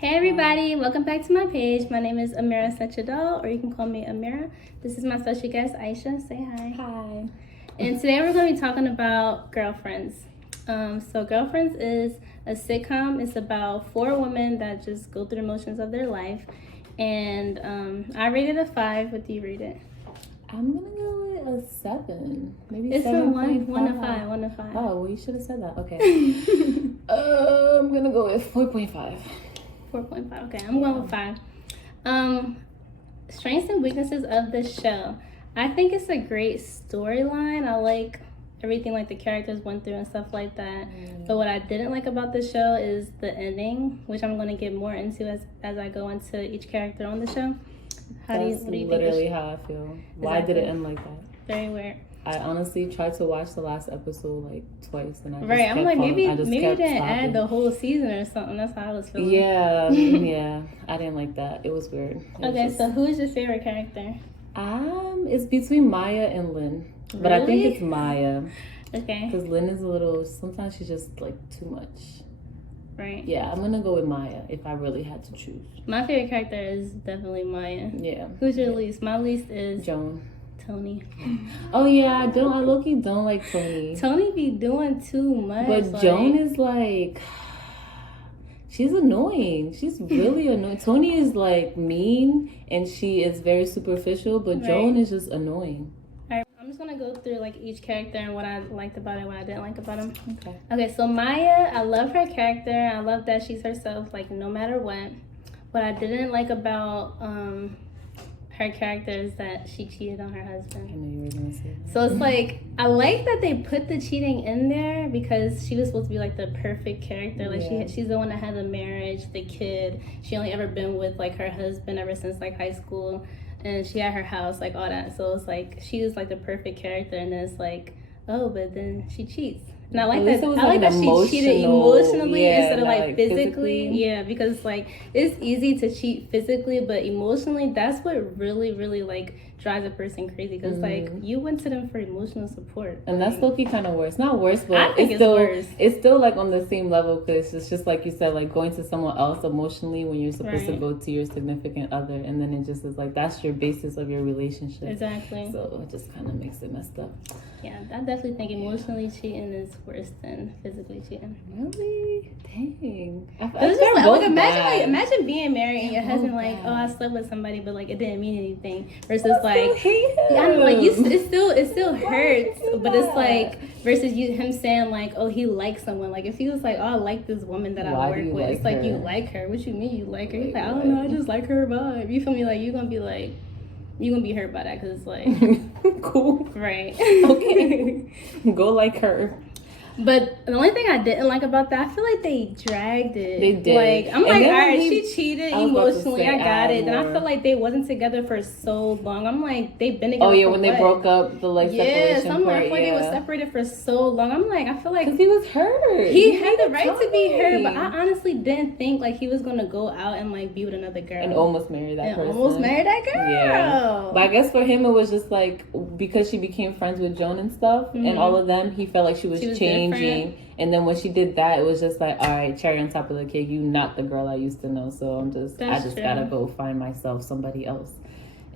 Hey everybody, welcome back to my page. My name is Amira Sechadal, or you can call me Amira. This is my special guest, Aisha. Say hi. Hi. And today we're going to be talking about Girlfriends. So Girlfriends is a sitcom. It's about 4 women that just go through the motions of their life. And I rated a 5. What do you rate it? I'm going to go with a 7. Maybe it's 7. a 1 to 5. 1 to 5. Oh, well, you should have said that. Okay. I'm going to go with 4.5. 4.5. Okay, I'm going with 5. Strengths and weaknesses of the show. I think it's a great storyline. I like everything like the characters went through and stuff like that. But what I didn't like about the show is the ending, which I'm going to get more into as I go into each character on the show. What do you think? Literally how I feel. Why did it end like that? Very weird. I honestly tried to watch the last episode like twice, and I'm like, maybe they didn't add the whole season or something. That's how I was feeling. Yeah, I didn't like that. It was weird. So who is your favorite character? It's between Maya and Lynn, but I think it's Maya. Okay. Because Lynn is sometimes she's just like too much. Right. Yeah, I'm gonna go with Maya if I really had to choose. My favorite character is definitely Maya. Yeah. Who's your least? My least is Joan. Toni. Oh yeah, I low-key don't like Toni. Toni be doing too much. But Joan is like, she's annoying. She's really annoying. Toni is like mean and she is very superficial, but Joan is just annoying. Alright, I'm just gonna go through like each character and what I liked about it and what I didn't like about him. Okay, so Maya, I love her character. I love that she's herself, like no matter what. What I didn't like about her character is that she cheated on her husband. I knew you were gonna say that. So it's like, I like that they put the cheating in there because she was supposed to be like the perfect character. Like she's the one that had the marriage, the kid. She only ever been with like her husband ever since like high school, and she had her house, like all that. So it's like she was like the perfect character, and then it's like, oh, but then she cheats. And I like that. I like that she cheated emotionally instead of like physically. Yeah, because like it's easy to cheat physically, but emotionally, that's what really, really like drives a person crazy. Because like you went to them for emotional support, and that's low-key kind of worse. Not worse, but I think it's still worse. It's still like on the same level because it's just like you said, like going to someone else emotionally when you're supposed to go to your significant other, and then it just is like that's your basis of your relationship. Exactly. So it just kind of makes it messed up. Yeah, I definitely think emotionally cheating is worse than physically cheating. Really? Dang. Imagine being married and your husband like, oh, I slept with somebody, but like it didn't mean anything. Versus like, it still hurts, but it's like versus him saying like, oh, he likes someone. Like if he was like, oh, I like this woman that I work with, it's like you like her. What you mean you like her? He's like, I don't know, I just like her vibe. You feel me? Like you're gonna be hurt by that because it's like cool, right? Okay, go like her. But the only thing I didn't like about that, I feel like they dragged it. They did. Like I'm like, all right, she cheated emotionally. I got it. And I feel like they wasn't together for so long. I'm like, they've been together. Oh yeah, when they broke up, the like separation part. I feel like they were separated for so long. I'm like, I feel like because he was hurt. He had the right to be hurt, but I honestly didn't think like he was gonna go out and like be with another girl and almost marry that person. Yeah, but I guess for him it was just like because she became friends with Joan and stuff and all of them, he felt like she was changing. Different. And then when she did that, it was just like, all right, cherry on top of the cake. You not the girl I used to know, so I just gotta go find myself somebody else.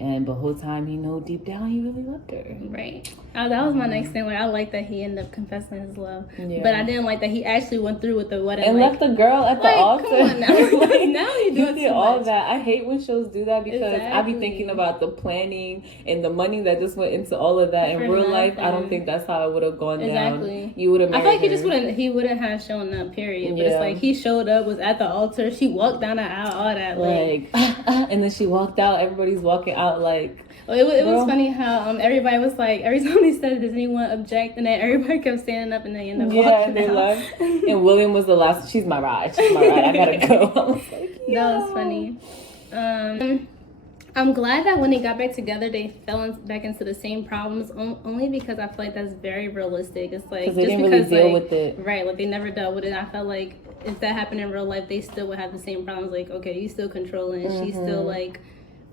And the whole time, deep down, he really loved her. Right. That was my next thing. Like, I like that he ended up confessing his love. Yeah. But I didn't like that he actually went through with the wedding. And left the girl at the altar. Come on now. Now he's doing did all that. I hate when shows do that because I be thinking about the planning and the money that just went into all of that. In real life, I don't think that's how it would have gone down. You would have married I feel like he wouldn't have shown up, period. But it's like he showed up, was at the altar. She walked down the aisle, all that. And then she walked out. Everybody's walking out like... Well, it was funny how everybody was like, every time he said, does anyone object? And then everybody kept standing up and they ended up walking they out. left. And William was the last. She's my ride. I gotta go. I was like, that was funny. I'm glad that when they got back together, they fell back into the same problems. Only because I feel like that's very realistic. It's like just they didn't because really deal with it, right? Like they never dealt with it. I felt like if that happened in real life, they still would have the same problems. Like, okay, you still controlling, she's still like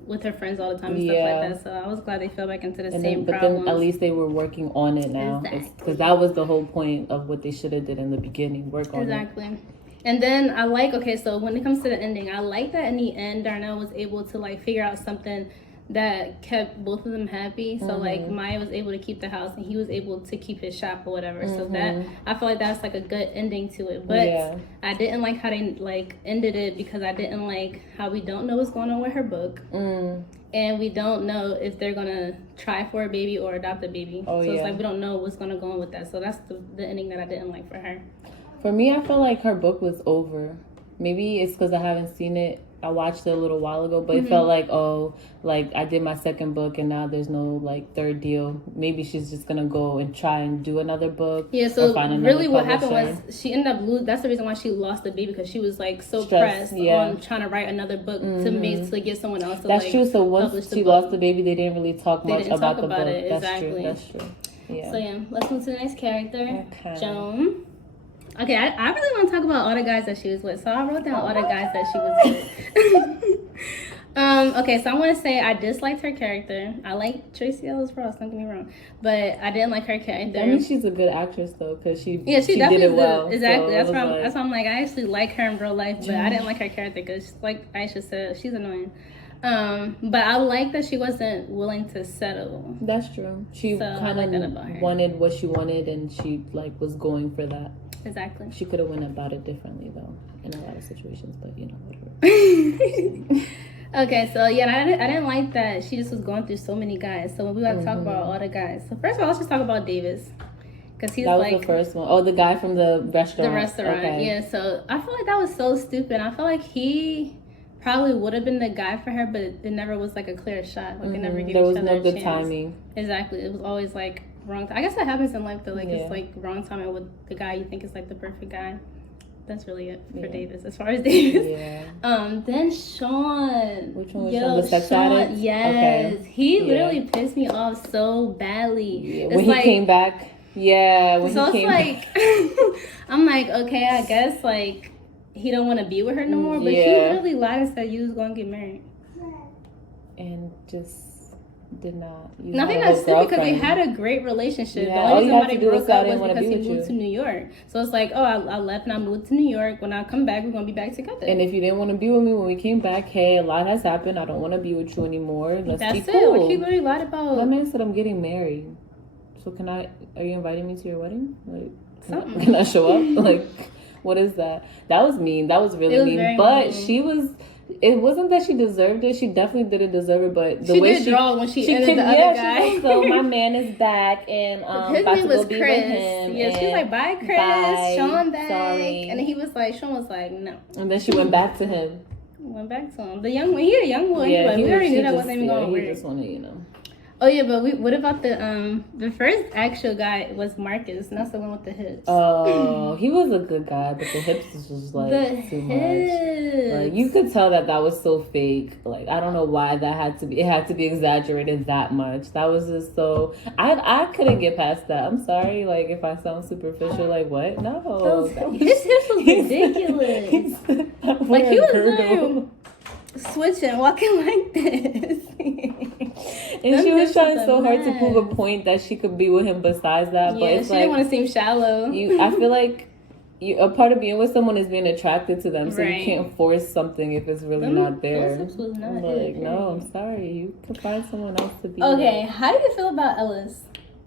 with her friends all the time and stuff like that. So I was glad they fell back into the same problems. But then at least they were working on it now. Because that was the whole point of what they should have did in the beginning. Work on it. Exactly. And then I like, okay, so when it comes to the ending, I like that in the end, Darnell was able to like figure out something that kept both of them happy. So like Maya was able to keep the house and he was able to keep his shop or whatever. So that, I feel like that's like a good ending to it. But I didn't like how they like ended it because I didn't like how we don't know what's going on with her book. And we don't know if they're gonna try for a baby or adopt a baby. It's like we don't know what's gonna go on with that. So that's the ending that I didn't like for her. For me, I feel like her book was over. Maybe it's because I haven't seen it. I watched it a little while ago, but it felt like, oh, like I did my second book and now there's no like third deal. Maybe she's just gonna go and try and do another book. Yeah, so really what happened was she ended up losing. That's the reason why she lost the baby, because she was like so pressed on trying to write another book to get someone else to That's like, true. So once she lost the baby, they didn't really talk much about the book. It. That's exactly. true. That's true. Yeah. So yeah, let's move to the next character, Joan. Okay, I really want to talk about all the guys that she was with. So I wrote down all the guys that she was with. Okay, so I want to say I disliked her character. I like Tracee Ellis Ross, don't get me wrong, but I didn't like her character. I mean, she's a good actress though, because she definitely did it well. Exactly. So that's why I'm like, I actually like her in real life, but I didn't like her character because, like Aisha said, she's annoying. But I like that she wasn't willing to settle. That's true. She kind of wanted what she wanted, and she like was going for that. Exactly. She could have went about it differently though in a lot of situations, but you know, whatever. Okay, so yeah, I didn't like that she just was going through so many guys. So we got to talk about all the guys. So first of all, let's just talk about Davis, because he's like the first one. Oh, the guy from the restaurant. The restaurant, okay. Yeah. So I feel like that was so stupid. I feel like he probably would have been the guy for her, but it never was like a clear shot. Like it never gave each other a chance. There was no good timing. Exactly. It was always like wrong time. I guess that happens in life though. Like it's like wrong timing with the guy you think is like the perfect guy. That's really it for Davis. As far as Davis. Yeah. Then Sean. Which one was Sean? The sex addict? Yes. Okay. He literally pissed me off so badly. Yeah. When he came back. Yeah. When so he came it's like I'm like, okay, I guess like he don't want to be with her no more. But he literally lied and said you was gonna get married. And just did not. I think that's stupid because they had a great relationship. Yeah. The only reason why they broke up was because he moved to New York. So it's like, oh, I left and I moved to New York. When I come back, we're going to be back together. And if you didn't want to be with me when we came back, hey, a lot has happened. I don't want to be with you anymore. Let's be cool. Like, he literally lied about... My man said I'm getting married. So are you inviting me to your wedding? Like, something. Can I show up? Like, what is that? That was mean. That was really mean. But she was... It wasn't that she deserved it. She definitely didn't deserve it, but the way she did draw when she ended the other guy. She so my man is back and his about name to was go be Chris. with him. Yeah, she was like, bye, Chris. Bye. Sean back. Sorry. And then Sean was like, no. And then she went back to him. Went back to him. The young one. He a young one. Yeah, we already knew that wasn't even going to work. He just wanted, you know. Oh yeah, but what about the first actual guy was Marcus, and that's the one with the hips. Oh, he was a good guy, but the hips was just like too much. Like you could tell that was so fake. Like I don't know why it had to be exaggerated that much. That was just so I couldn't get past that. I'm sorry, like if I sound superficial, like what? No, his hips was ridiculous. Like he was switching, walking like this. And she was trying so hard to prove a point that she could be with him besides that. But it's she didn't want to seem shallow. I feel like a part of being with someone is being attracted to them. So you can't force something if it's really not there. Was not no, I'm sorry. You can find someone else to be Okay, with. How do you feel about Ellis?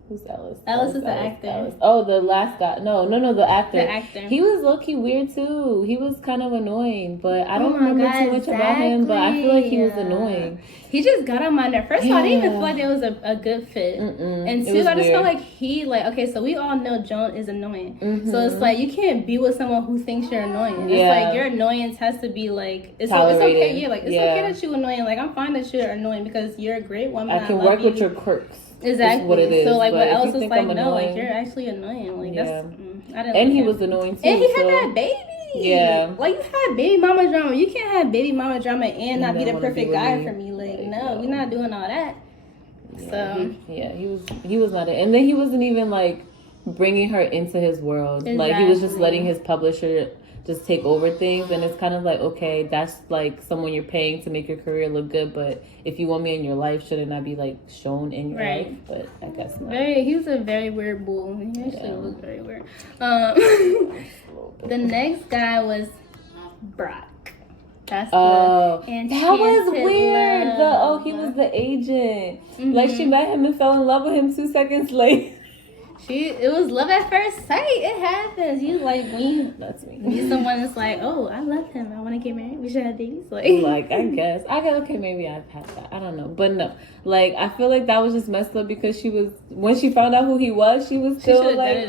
Who's Ellis? Ellis is the actor. Ellis. Oh, the last guy. No, the actor. The actor. He was low-key weird too. He was kind of annoying, but I don't remember too much about him, but I feel like he was annoying. He just got on my nerve. First of all, I didn't even feel like there was a good fit. And two, I just felt like okay, so we all know Joan is annoying. So it's like, you can't be with someone who thinks you're annoying. It's like, your annoyance has to be like, it's okay. Yeah, like, it's okay that you're annoying. Like, I'm fine that you're annoying because you're a great woman. I can work with your quirks. Exactly. What it is. So like, what else was like? No, annoying, like you're actually annoying. Like that's. I didn't. And he was annoying too. And he had that baby. Yeah. Like you had baby mama drama. You can't have baby mama drama and not be the perfect guy for me. Like no, we're not doing all that. Yeah, so he was not it. And then he wasn't even like bringing her into his world. Exactly. Like he was just letting his publisher just take over things, and it's kind of like, okay, that's like someone you're paying to make your career look good, but if you want me in your life, shouldn't I be like shown in your life? But I guess not. He was a very weird bull. He actually was very weird. A little The next guy was Brock. That's that was weird. Love. He was the agent. Mm-hmm. Like, she met him and fell in love with him 2 seconds later. It was love at first sight. It happens. You like when you meet someone that's like, oh, I love him. I want to get married. We should have babies. Like I guess okay, maybe I've had that. I don't know, but no. Like, I feel like that was just messed up because when she found out who he was, she was still like,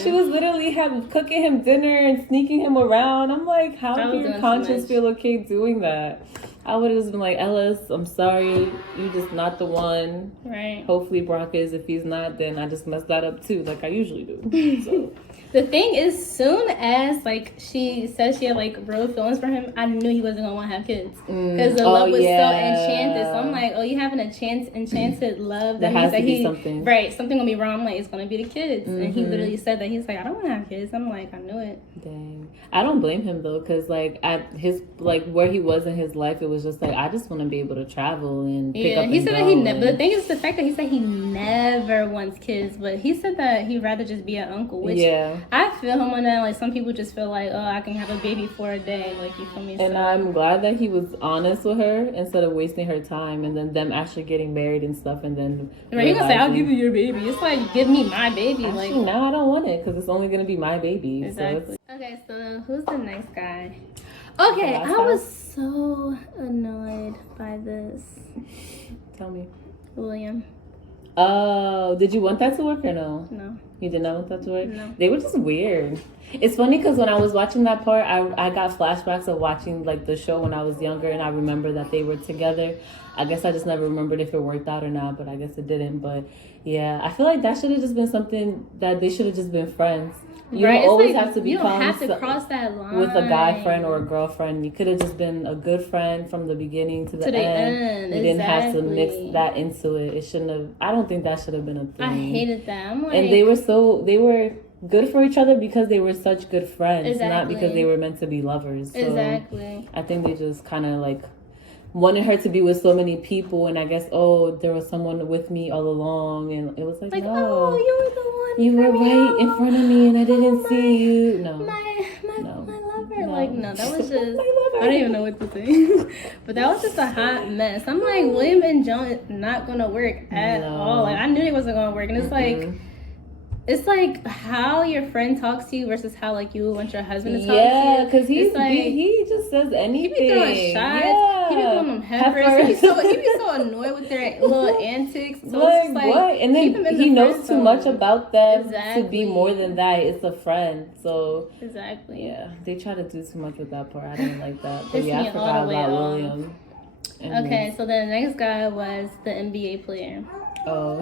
she was literally cooking him dinner and sneaking him around. I'm like, how do your conscience feel okay doing that? I would have just been like, Ellis, I'm sorry, you just not the one. Right. Hopefully Brock is. If he's not, then I just messed that up too, like I usually do. So. The thing is, soon as like she said she had like real feelings for him, I knew he wasn't gonna want to have kids because the love was so enchanted. So I'm like, oh, you having a enchanted love that means that something gonna be wrong. I'm like, it's gonna be the kids, and he literally said that. He's like, I don't want to have kids. I'm like, I knew it. Dang, I don't blame him though, because like at his where he was in his life, it was just like, I just want to be able to travel and pick up. He said that he never. But the thing is, the fact that he said he never wants kids, but he said that he'd rather just be an uncle, which I feel him on that. Like, some people just feel like, oh, I can have a baby for a day. Like, you feel me? And I'm glad that he was honest with her instead of wasting her time and then them actually getting married and stuff. And then you're gonna say, I'll give you your baby. It's like, give me my baby. Actually, like, now I don't want it because it's only gonna be my baby. Exactly. Okay, so who's the next guy? Okay, I was so annoyed by this. Tell me. William. Oh, did you want that to work or no? No. You did not want that to work? No. They were just weird. It's funny because when I was watching that part, I got flashbacks of watching like the show when I was younger, and I remember that they were together. I guess I just never remembered if it worked out or not, but I guess it didn't. But yeah, I feel like that should have just been something that they should have just been friends. You don't always have to become, you don't have to cross that line with a guy friend or a girlfriend. You could have just been a good friend from the beginning to the end. You didn't have to mix that into it. It shouldn't have. I don't think that should have been a thing. I hated that. I'm like, and they were good for each other because they were such good friends, not because they were meant to be lovers. So exactly. I think they just kind of like wanted her to be with so many people, and I guess, there was someone with me all along, and it was like no, oh, you were the one. You were right in front of me, and I didn't see you. No, my lover. No. Like, no, that was just. I don't even know what to say. But that was just a hot mess. I'm like, William and Joan is not gonna work at all. Like, I knew it wasn't gonna work, and it's like. It's like how your friend talks to you versus how like you want your husband to talk to you. Yeah, because he just says anything. He be throwing shots. Yeah. He be throwing them heifers. He be so annoyed with their little antics. So like, it's like, what? And then he knows too much about them to be more than that. It's a friend. So exactly. Yeah, they try to do too much with that part. I didn't like that. But yeah, I forgot about William. Okay, so the next guy was the NBA player. Oh.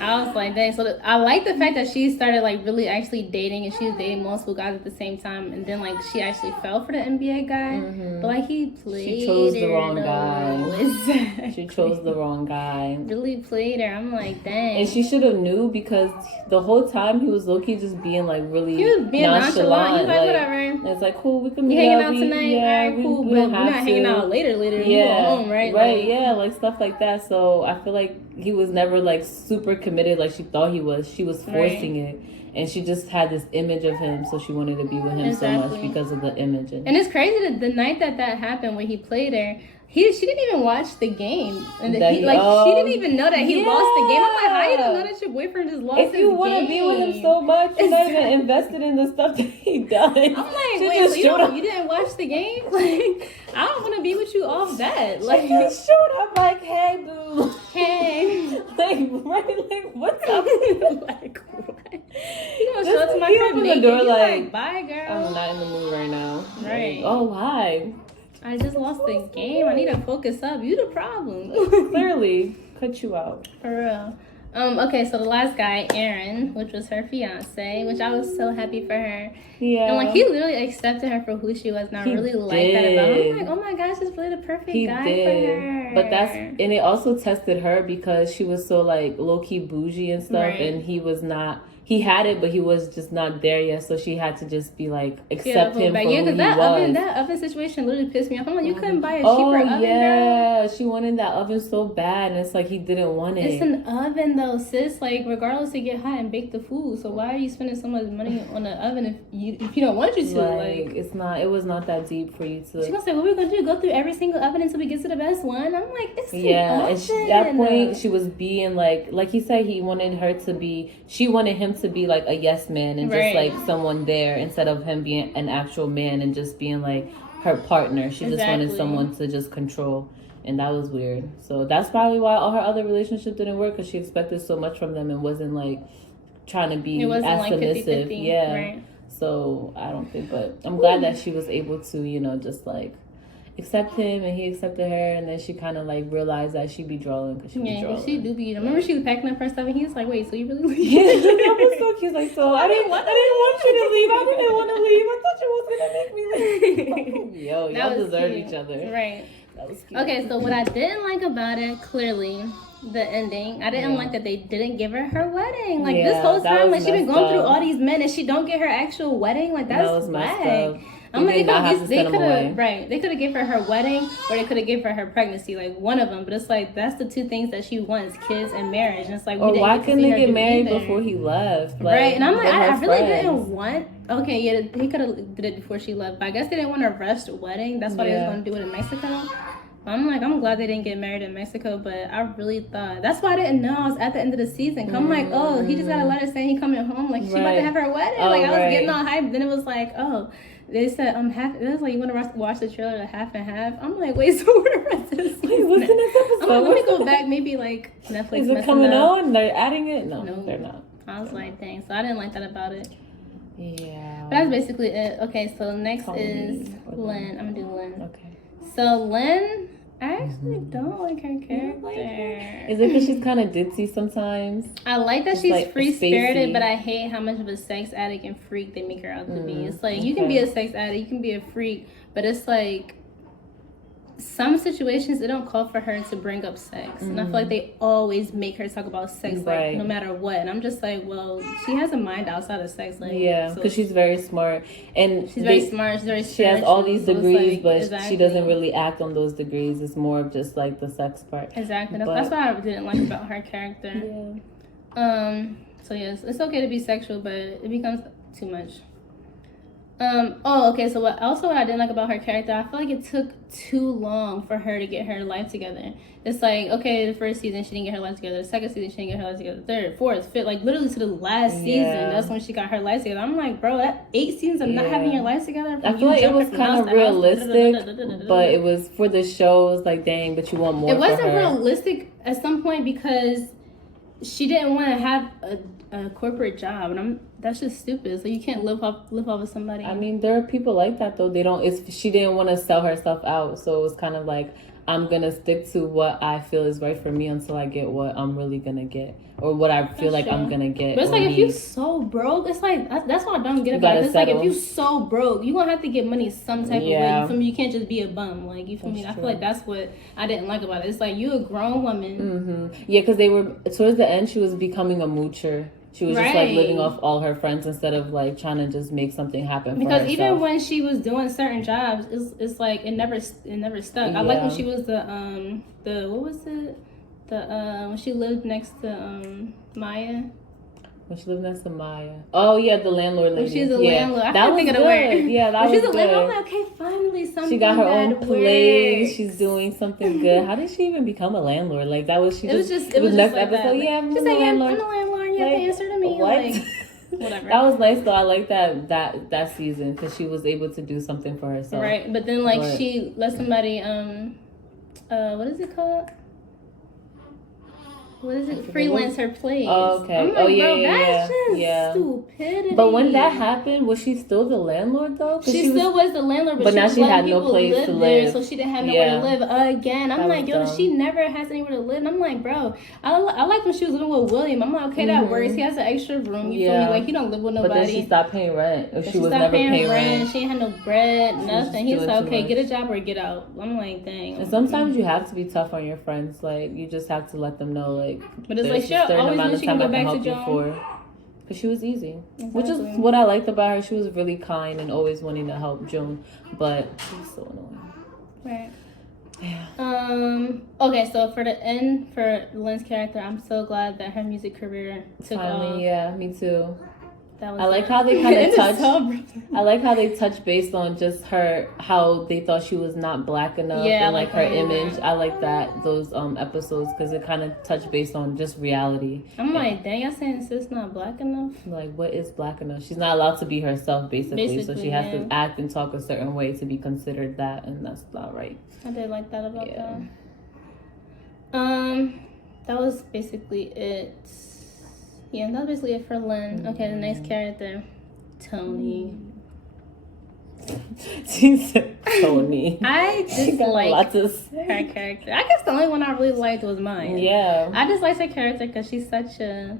I was like, dang. So I like the fact that she started like really actually dating, and she was dating multiple guys at the same time, and then like she actually fell for the NBA guy. But like he played. She chose the wrong guy. Exactly. She chose the wrong guy. Really played her. I'm like, dang. And she should have knew because the whole time he was low-key just being like really. He was being nonchalant. He's like, whatever. It's like, cool, we can be hanging out tonight. Yeah, all right, cool. But we're not hanging out later. Yeah, home, right? Right. Yeah, like stuff like that. So I feel like he was never like super committed like she thought he was. She was forcing it, and she just had this image of him, so she wanted to be with him so much because of the image. And it's crazy that the night that happened when he played her, she didn't even watch the game, and she didn't even know that he lost the game. I'm like, how you don't know that your boyfriend just lost his game? If you want to be with him so much, you're not even invested in the stuff that he does. I'm like, wait, so you didn't watch the game? Like, I don't want to be with you off that. Like, he showed up like, hey, boo. Hey. like, what's up? Like, what? He gonna show up to my crib naked. The door, like, bye, girl. I'm not in the mood right now. Right. Like, oh, why? I just lost the game. I need to focus up. You the problem. Clearly. Cut you out. For real. Okay, so the last guy, Aaron, which was her fiance, which I was so happy for her. Yeah. And like he literally accepted her for who she was, and I really like that about her. I'm like, oh my gosh, this is really the perfect guy for her. But it also tested her because she was so like low key bougie and stuff, and he was not. he had it, but he was just not there yet. So she had to just be like, accept him for who he was. That oven situation literally pissed me off. I'm like, you couldn't buy a cheaper oven, yeah, she wanted that oven so bad, and it's like he didn't want it. It's an oven though, sis. Like, regardless, to get hot and bake the food. So why are you spending so much money on an oven if you don't want you to? Like, it was not that deep for you to. She's gonna say, what are we gonna do? Go through every single oven until we get to the best one? I'm like, it's an oven. And that point, she was being like he said, she wanted him to be like a yes man and just like someone there instead of him being an actual man and just being like her partner. She just wanted someone to just control, and that was weird. So that's probably why all her other relationships didn't work, because she expected so much from them and wasn't like trying to be as like submissive. 50-50. Yeah. Right. So I don't think, but I'm glad that she was able to, just like accept him, and he accepted her, and then she kind of like realized that she be drawing because she be drawing. She do be. Remember, she was packing up her stuff, and he was like, "Wait, so you really leave?" Yeah, that was so cute. Like, so I didn't want you to leave. I didn't want to leave. I thought you was gonna make me leave. Yo, y'all deserve each other. Right. That was cute. Okay, so what I didn't like about it, clearly, the ending, I didn't like that they didn't give her wedding. Like, this whole time, like, she been going through all these men, and she don't get her actual wedding. Like, that's whack. I'm like, they could have gave her wedding, or they could have gave her pregnancy, like one of them. But it's like, that's the two things that she wants, kids and marriage. And it's like, why couldn't they get married before he left? Like, right, and I'm like, I really didn't want. Okay, yeah, he could have did it before she left, but I guess they didn't want a rushed wedding. That's why they was going to do it in Mexico. I'm like, I'm glad they didn't get married in Mexico, but I really thought, that's why I didn't know I was at the end of the season. I'm like, oh, he just got a letter saying he coming home, like, she about to have her wedding. I was getting all hyped. Then it was like, oh, they said half. It was like, you want to watch the trailer to half and half. I'm like, wait, so what the rest of the season? Wait, what's the next episode? I'm like, let me go back. Maybe like Netflix. Is it coming on? They're adding it? No, they're not. I was like, dang. So I didn't like that about it. Yeah. But that's basically it. Okay, so next is Lynn. I'm gonna do Lynn. Okay. So Lynn, I actually don't like her character. Is it because she's kind of ditzy sometimes? I like that she's like free-spirited, but I hate how much of a sex addict and freak they make her out to be. It's like, you can be a sex addict, you can be a freak, but it's like, some situations, it don't call for her to bring up sex. And I feel like they always make her talk about sex, like, no matter what. And I'm just like, well, she has a mind outside of sex. Like, because she's very smart. And she's very smart. She's very She has all these degrees, but she doesn't really act on those degrees. It's more of just, like, the sex part. Exactly. That's what I didn't like about her character. So, yes, it's okay to be sexual, but it becomes too much. So what I didn't like about her character, I feel like it took too long for her to get her life together. It's like, okay, the first season she didn't get her life together, the second season she didn't get her life together, third, fourth, fifth, like literally to the last season, that's when she got her life together. I'm like, bro, that 8 seasons of not having your life together. I feel like it was kind of realistic, but it was for the show. It was like, dang, but you want more. It wasn't realistic at some point because she didn't want to have a corporate job, and that's just stupid. So you can't live off of somebody. I mean, there are people like that though. She didn't want to sell herself out, so it was kind of like, I'm gonna stick to what I feel is right for me until I get what I'm really gonna get, or what I feel like I'm gonna get. But it's like, if you so broke, it's like, that's what I don't get about it. It's like, if you so broke, you gonna have to get money some type of way. You feel me? You can't just be a bum. Like, you feel me? I feel like that's what I didn't like about it. It's like, you a grown woman. Yeah, because they were towards the end. She was becoming a moocher. She was just like living off all her friends instead of like trying to just make something happen. Because even when she was doing certain jobs, it's like it never stuck. I like when she was the what was it? When she lived next to Maya. When she lived next to Maya. Oh yeah, the landlord lady. She's a landlord. I can't think of the word. Yeah, that was good. She's a landlord. I'm like, okay, finally something. She got her own place. She's doing something good. How did she even become a landlord? Like, that was It was just next like episode. That. Yeah, I'm the landlord. You have to answer to me. What? Like, whatever. That was nice though. I like that season because she was able to do something for herself. Right, but then she let somebody what is it called? What is it? Freelance her place. Oh, okay. I'm like, that's just stupidity. But when that happened, was she still the landlord though? She still was the landlord, but now she had no place to live. So she didn't have nowhere to live again. I'm like, she never has anywhere to live. And I'm like, bro, I like when she was living with William. I'm like, okay, that works. He has an extra room. You feel me? Like, he don't live with nobody. But then she stopped paying rent. She was stopped never paying rent. She ain't had no bread, nothing. He was like, okay, get a job or get out. I'm like, dang. And sometimes you have to be tough on your friends. Like, you just have to let them know, like, but it's like, she always knew she can go back to Joan. Because she was easy. Exactly. Which is what I liked about her. She was really kind and always wanting to help Joan. But she was so annoying. Right. Yeah. Okay, so for the end, for Lynn's character, I'm so glad that her music career took off. Yeah, me too. I like how they kind of touched. I like how they touched based on just her, how they thought she was not black enough, and like her image. I like those episodes because it kind of touched based on just reality. I'm like, dang, y'all saying sis not black enough? Like, what is black enough? She's not allowed to be herself, basically so she has to act and talk a certain way to be considered that, and that's not right. I did like that about that. That was basically it. Yeah, that was basically it for Lynn. Okay, the next character, Toni. She said Toni. I just like her character. I guess the only one I really liked was mine. Yeah. I just like her character because she's such a...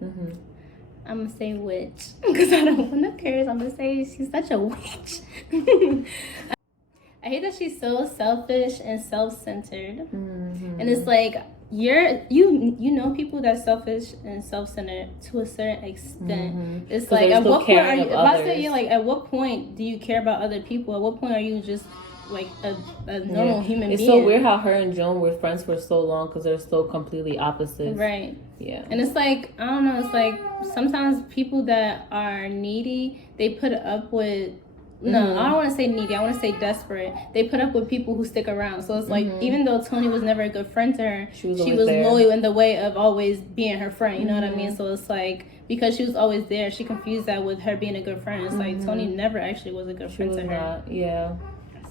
I'm going to say witch. Because I don't want no cares. I'm going to say she's such a witch. I hate that she's so selfish and self-centered. And it's like... you know people that's selfish and self-centered to a certain extent. It's like at what point are you at what point do you care about other people? At what point are you just like a normal human being? It's so weird how her and Joan were friends for so long because they're so completely opposites. Right. Yeah. And it's like, I don't know, it's like sometimes people that are needy, they put up with No, I don't want to say needy. I want to say desperate. They put up with people who stick around. So it's like, even though Toni was never a good friend to her, she was loyal in the way of always being her friend. You know what I mean? So it's like, because she was always there, she confused that with her being a good friend. It's like, Toni never actually was a good friend to her. Yeah.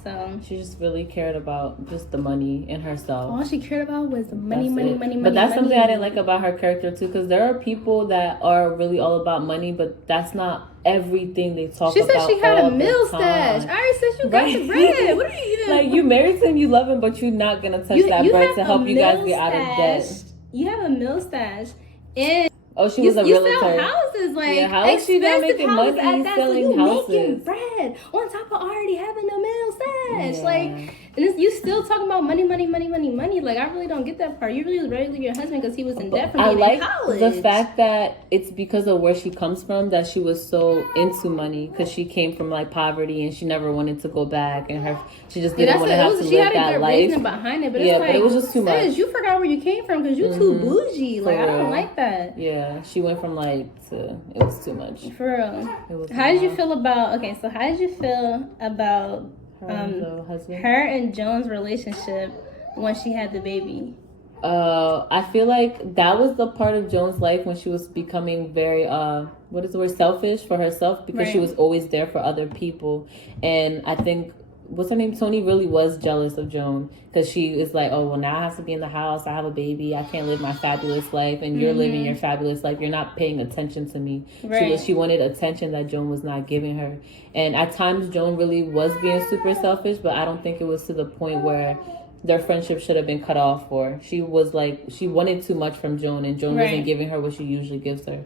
So she just really cared about just the money and herself. All she cared about was the money. But that's something I didn't like about her character too, because there are people that are really all about money, but that's not everything they talk about. She said she had a meal stash. I already said you got the bread. What are you even like? You married him, you love him, but you're not gonna touch that bread to help you guys get out of debt. You have a meal stash, and she was a realtor. You sell houses, like how is she not making money selling houses? Making bread on top of already having a meal stash, like. And you still talking about money. Like, I really don't get that part. You really was ready to leave your husband because he was in debt from being in college. The fact that it's because of where she comes from that she was so into money, because she came from like poverty and she never wanted to go back, and she just didn't want to have to live that life. She had a good reason behind it, but it's like, but it was just too much. You forgot where you came from because you too bougie. Like, I don't like that. Yeah, she went from it was too much. For real. How did you feel about her and Joan's relationship when she had the baby? I feel like that was the part of Joan's life when she was becoming very what is the word, selfish for herself, because she was always there for other people. And I think what's her name, Toni, really was jealous of Joan, because she is like, oh well, now I have to be in the house, I have a baby, I can't live my fabulous life, and you're living your fabulous life, you're not paying attention to me. She wanted attention that Joan was not giving her. And at times Joan really was being super selfish, but I don't think it was to the point where their friendship should have been cut off for. She was like, she wanted too much from Joan, and Joan wasn't giving her what she usually gives her.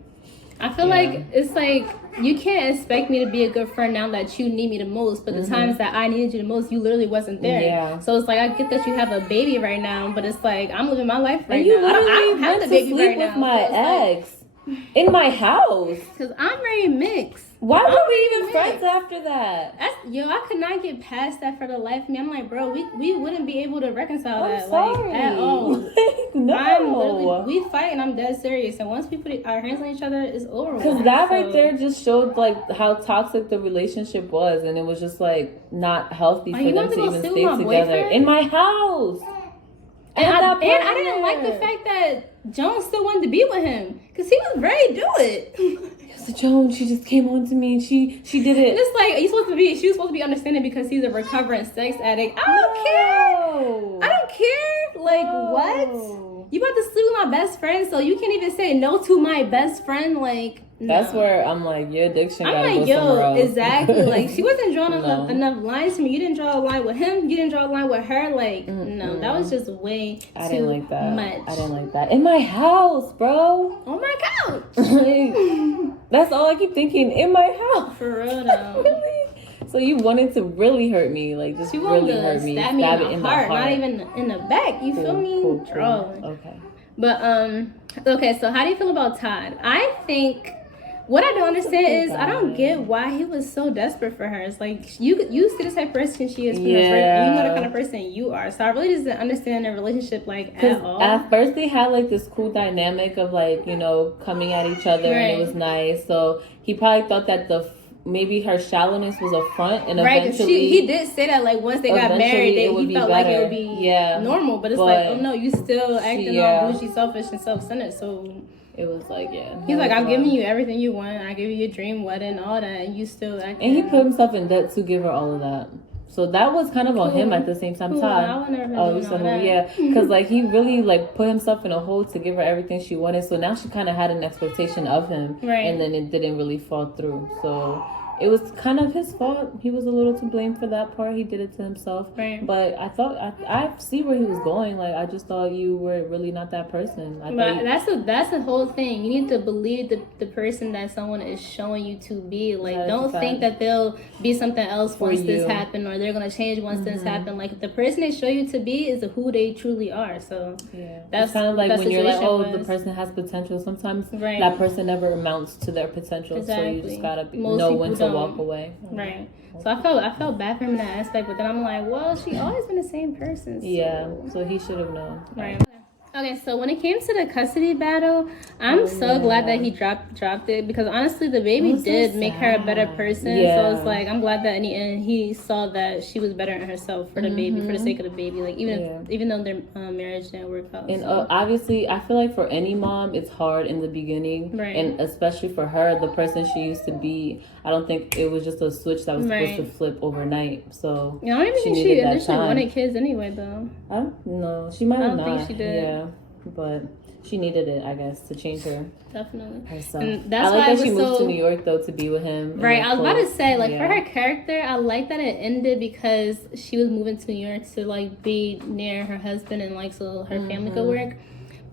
I feel like it's like, you can't expect me to be a good friend now that you need me the most, but the times that I needed you the most, you literally wasn't there. Yeah. So it's like, I get that you have a baby right now, but it's like, I'm living my life right now. I don't have the baby right now. With my ex in my house, because I'm very mixed. Why were we even friends after that? I could not get past that for the life of me. I'm like, bro, we wouldn't be able to reconcile that. Sorry. Like, at all. No. We fight, and I'm dead serious. And once we put our hands on each other, it's over. Because that right there just showed like how toxic the relationship was, and it was just like not healthy for them to even stay together boyfriend? In my house. And I didn't like the fact that Joan still wanted to be with him, because he was ready to do it. So Joan, she just came on to me and she did it. And it's like, she was supposed to be understanding because he's a recovering sex addict. I don't care. Like, what? You about to sleep with my best friend, so you can't even say no to my best friend? Like, no. That's where I'm like, your addiction gotta go somewhere else. Exactly. Like, she wasn't drawing enough lines to me. You didn't draw a line with him. You didn't draw a line with her. Like, no, that was just way too much. I didn't like that. In my house, bro. On my couch. That's all I keep thinking. In my house. For real, though. Really? So you wanted to really hurt me, like just really hurt me. Stab me in the heart, not even in the back. You feel me? Cool. Okay. But okay. So how do you feel about Todd? I think What I don't understand is I don't get why he was so desperate for her. It's like you see the type of person she is from the first, and you know the kind of person you are. So I really just didn't understand their relationship like at all. At first they had like this cool dynamic of like, you know, coming at each other and it was nice. So he probably thought that maybe her shallowness was a front, and eventually he did say that like once they got married, he felt like it would be normal. But it's like, oh no, you still acting all bougie, selfish, and self-centered. So it was like, he's like, I'm giving you everything you want. I give you your dream wedding, all that, and you still acting. And he put himself in debt to give her all of that. So that was kind of on him at the same time. Because like he really like put himself in a hole to give her everything she wanted. So now she kind of had an expectation of him, and then it didn't really fall through. So it was kind of his fault. He was a little to blame for that part. He did it to himself. Right. But I thought I see where he was going. Like I just thought you were really not that person. That's the whole thing. You need to believe the person that someone is showing you to be. Like don't think that they'll be something else once this happens, or they're gonna change once this happens. Like the person they show you to be is who they truly are. So that's kind of like when you're like, oh, the person has potential. Sometimes that person never amounts to their potential. Exactly. So you just gotta know when to walk away. Right. So I felt bad for him in that aspect, but then I'm like, well, she always been the same person. So he should have known. Right. Okay, so when it came to the custody battle, I'm so glad that he dropped it, because honestly, the baby did make her a better person. Yeah. So it's like, I'm glad that in the end he saw that she was better in herself for the baby, for the sake of the baby. Like even though their marriage didn't work out. And obviously, I feel like for any mom, it's hard in the beginning, and especially for her, the person she used to be. I don't think it was just a switch that was supposed to flip overnight. So I don't even think she initially wanted kids anyway, though. I don't know. She might have not. I don't think she did. Yeah. But she needed it, I guess, to change her. Definitely. Herself. And that's why she moved to New York, though, to be with him. Right. I was about to say, like, for her character, I like that it ended because she was moving to New York to, like, be near her husband and, like, so her family could work.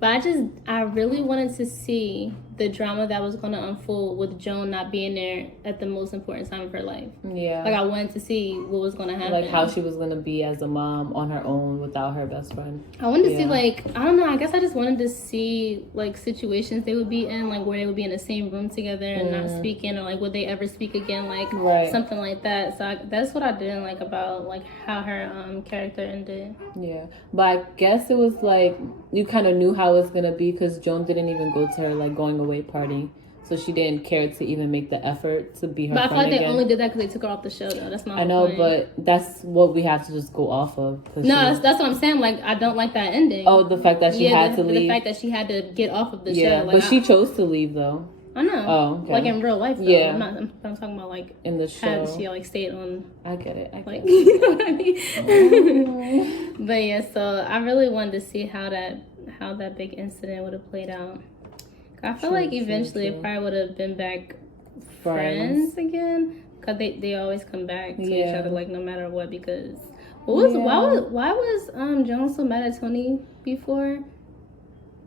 But I really wanted to see the drama that was going to unfold with Joan not being there at the most important time of her life. Yeah. Like, I wanted to see what was going to happen. Like, how she was going to be as a mom on her own without her best friend. I wanted to see, like, I don't know, I guess I just wanted to see, like, situations they would be in, like, where they would be in the same room together and not speaking, or, like, would they ever speak again, like, something like that. So that's what I didn't like about, like, how her character ended. Yeah. But I guess it was, like, you kind of knew how it was going to be, because Joan didn't even go to her, like, going away party, so she didn't care to even make the effort to be her friend again. But I feel like they only did that because they took her off the show, though. That's not. I know, but that's what we have to just go off of. No, that's what I'm saying. Like, I don't like that ending. Oh, the fact that she had to leave. The fact that she had to get off of the show. Yeah, but she chose to leave, though. I know. Oh, okay. Like in real life, though. Yeah. I'm talking about, like, in the show. She, like, stayed on. I get it. You know what I mean? But yeah, so I really wanted to see how that big incident would have played out. I feel like eventually it probably would have been back friends again, because they always come back to each other, like, no matter what. Because why was Joan so mad at Toni before?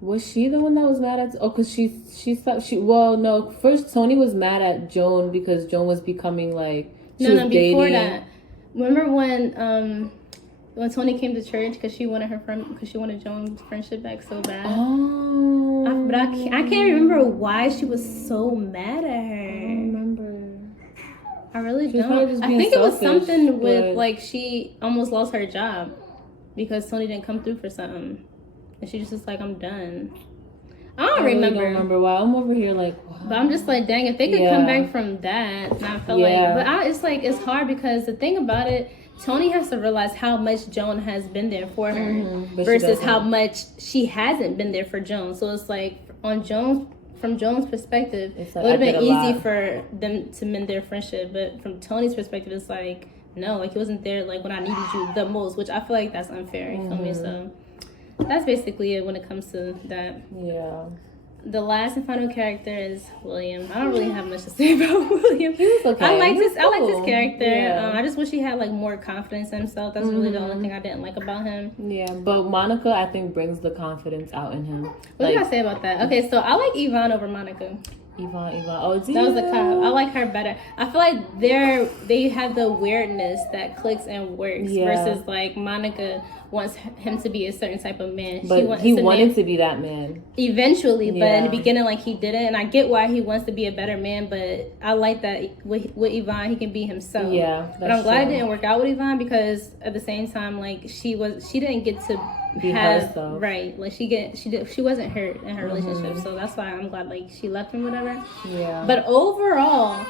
Was she the one that was mad at? Oh, because she thought well, no. First, Toni was mad at Joan because Joan was becoming like before that. Remember when Toni came to church because she wanted Joan's friendship back so bad. Oh. But I can't remember why she was so mad at her. I don't remember. I really don't. I think it was something with, like, she almost lost her job because Toni didn't come through for something. And she just was like, I'm done. I don't remember why. I'm over here like, wow. But I'm just like, dang, if they could come back from that, and I feel like, but it's like, it's hard because the thing about it, Toni has to realize how much Joan has been there for her versus how much she hasn't been there for Joan. So it's like, from Joan's perspective, it would have been easy for them to mend their friendship. But from Toni's perspective, it's like, no, like, he wasn't there, like, when I needed you the most, which I feel like that's unfair. You feel me? So that's basically it when it comes to that. Yeah. The last and final character is William. I don't really have much to say about William. He was okay. I like his character. Yeah. I just wish he had, like, more confidence in himself. That's really the only thing I didn't like about him. Yeah, but Monica, I think, brings the confidence out in him. What did I say about that? Okay, so I like Yvonne over Monica. Yvonne. Oh, that was the cop. I like her better. I feel like they have the weirdness that clicks and works versus like Monica wants him to be a certain type of man. But he wanted to be that man eventually, but in the beginning, like he didn't. And I get why he wants to be a better man, but I like that with Yvonne, he can be himself. Yeah, but I'm glad it didn't work out with Yvonne because at the same time, like she didn't get to be herself. Right, like she wasn't hurt in her relationship, so that's why I'm glad like she left him, whatever. Yeah. But overall,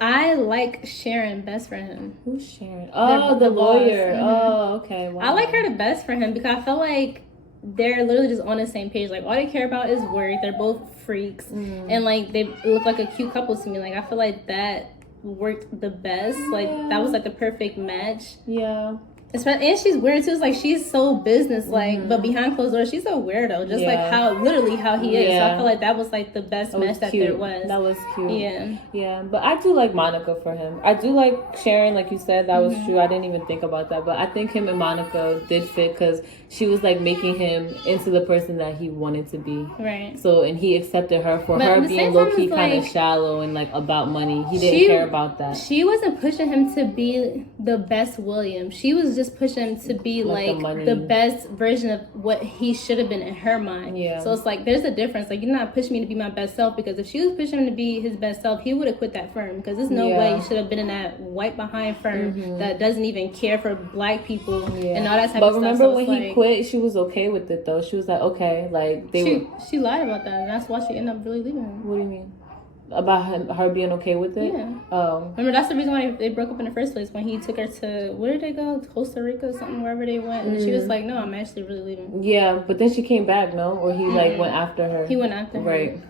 I like Sharon best for him. Who's Sharon? Oh, the lawyer. Oh, okay. Wow. I like her the best for him because I feel like they're literally just on the same page. Like all they care about is work. They're both freaks, and like they look like a cute couple to me. Like I feel like that worked the best. Like that was like the perfect match. Yeah. And she's weird too. It's like she's so business like, but behind closed doors, she's a weirdo. Just like how he is. So I feel like that was like the best match that there was. That was cute. Yeah. Yeah, but I do like Monica for him. I do like Sharon, like you said. That was true. I didn't even think about that, but I think him and Monica did fit because she was like making him into the person that he wanted to be. Right. So and he accepted her for her being low key kind of shallow and like about money. He didn't care about that. She wasn't pushing him to be the best William. She was just pushing him to be like the best version of what he should have been in her mind. Yeah. So it's like there's a difference. Like you're not pushing me to be my best self because if she was pushing him to be his best self, he would have quit that firm because there's no way you should have been in that white behind firm that doesn't even care for black people and all that type of stuff. But remember when he quit, she was okay with it though. She was like, okay, like she lied about that, and that's why she ended up really leaving him. What do you mean? About her being okay with it? Yeah. Oh. Remember, that's the reason why they broke up in the first place, when he took her to, where did they go? Costa Rica or something, wherever they went. And she was like, no, I'm actually really leaving. Yeah, but then she came back, no? Or he like went after her. He went after her. Right.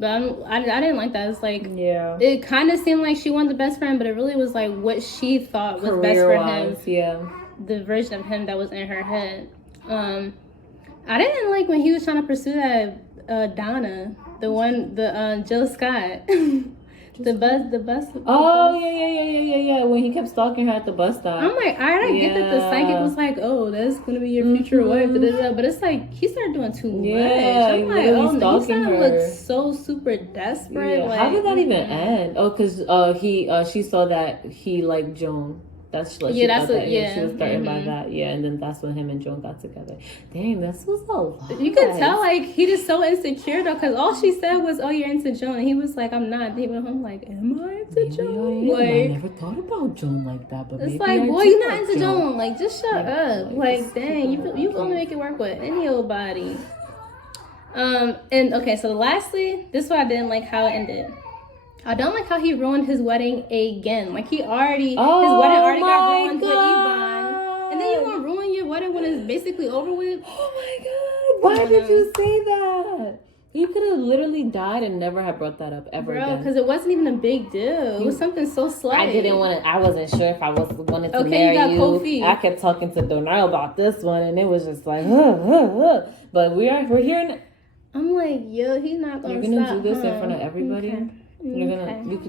But I didn't like that. It's like, it kind of seemed like she wanted the best friend, but it really was like what she thought was best for him. Yeah. The version of him that was in her head. I didn't like when he was trying to pursue that Donna. The Jill Scott. the bus. Oh, yeah. When he kept stalking her at the bus stop. I'm like, I get that the psychic was like, oh, that's going to be your future wife. But it's like, he started doing too much. I'm like, oh, no, he started to look so super desperate. Yeah. Like, how did that even end? Oh, because she saw that he liked Joan. That's like she was threatened by that, and then that's when him and Joan got together. Dang, this was a lot. You could tell like he just so insecure though, because all she said was, "Oh, you're into Joan," and he was like, "I'm not." He went home like, "Am I into Joan?" I never thought about Joan like that, but it's like, boy, you're not into Joan. Like, just shut up. Like, dang, you only make it work with any old body. And okay, so lastly, this is why I didn't like how it ended. I don't like how he ruined his wedding again. Like his wedding already got ruined with Yvonne. And then you want to ruin your wedding when it's basically over with? Oh my God. Why did you say that? He could have literally died and never have brought that up ever again. Because it wasn't even a big deal. It was something so slight. I wasn't sure if I wanted to marry you. Kofi. I kept talking to Donal about this one and it was just like, But we're here. I'm like, yo, he's not going to stop. You're going to do this in front of everybody? Okay. You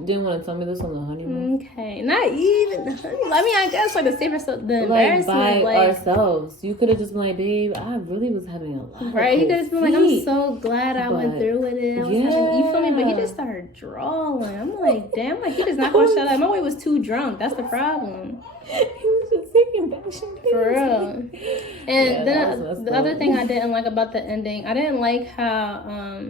didn't want to tell me this on the honeymoon. Okay, not even the honeymoon. I mean, I guess like the safer stuff, the embarrassment, by ourselves. You could have just been like, babe, I really was having a lot. Right? He could have been like, I'm so glad I went through with it. You feel me? But he just started drawing. I'm like, damn, like he just not gonna shut up. My boy was too drunk. That's the problem. He was just taking back shit. For real. And then the other thing I didn't like about the ending, I didn't like how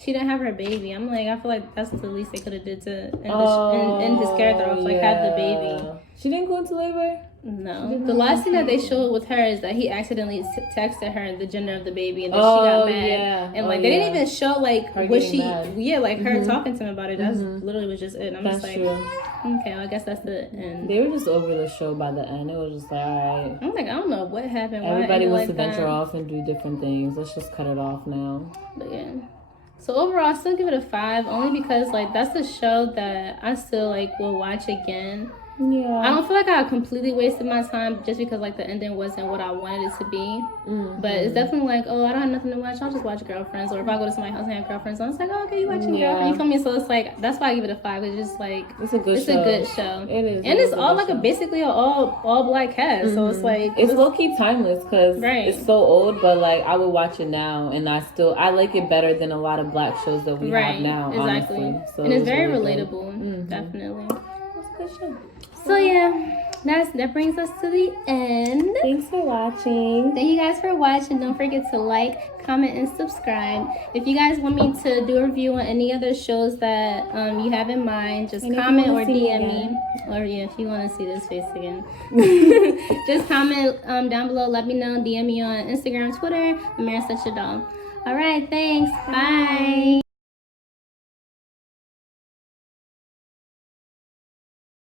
she didn't have her baby. I'm like, I feel like that's the least they could have did to end his character off. Like, had the baby. She didn't go into labor? No. The last thing that they showed with her is that he accidentally texted her the gender of the baby, and then she got mad. Yeah. And like they didn't even show like her what she mad. Her talking to him about it. That's literally was just it. And I'm just like, okay, well, I guess that's the end. They were just over the show by the end. It was just like, all right. I'm like, I don't know what happened. Everybody wants to venture off and do different things. Let's just cut it off now. But yeah. So overall, I still give it a 5, only because like that's the show that I still like will watch again. Yeah. I don't feel like I completely wasted my time just because like the ending wasn't what I wanted it to be. But it's definitely like, oh, I don't have nothing to watch, I'll just watch Girlfriends. Or if I go to somebody's house and have Girlfriends on, it's like, oh, okay, you watching Girlfriends, you feel me? So it's like, that's why I give it a 5. It's just like, it's a good show. It is, and it's all like basically an all black cast. So it's like, it's low key timeless because it's so old, but like I would watch it now, and I like it better than a lot of black shows that we have now. Exactly. Honestly. So and it's very really relatable. Definitely. That's a good show. So yeah, that brings us to the end. Thanks for watching. Thank you guys for watching. Don't forget to like, comment, and subscribe. If you guys want me to do a review on any other shows that you have in mind, just comment or DM me. Or yeah, if you want to see this face again, just comment down below. Let me know. DM me on Instagram, Twitter. Amira Such a Doll. All right, thanks. Bye.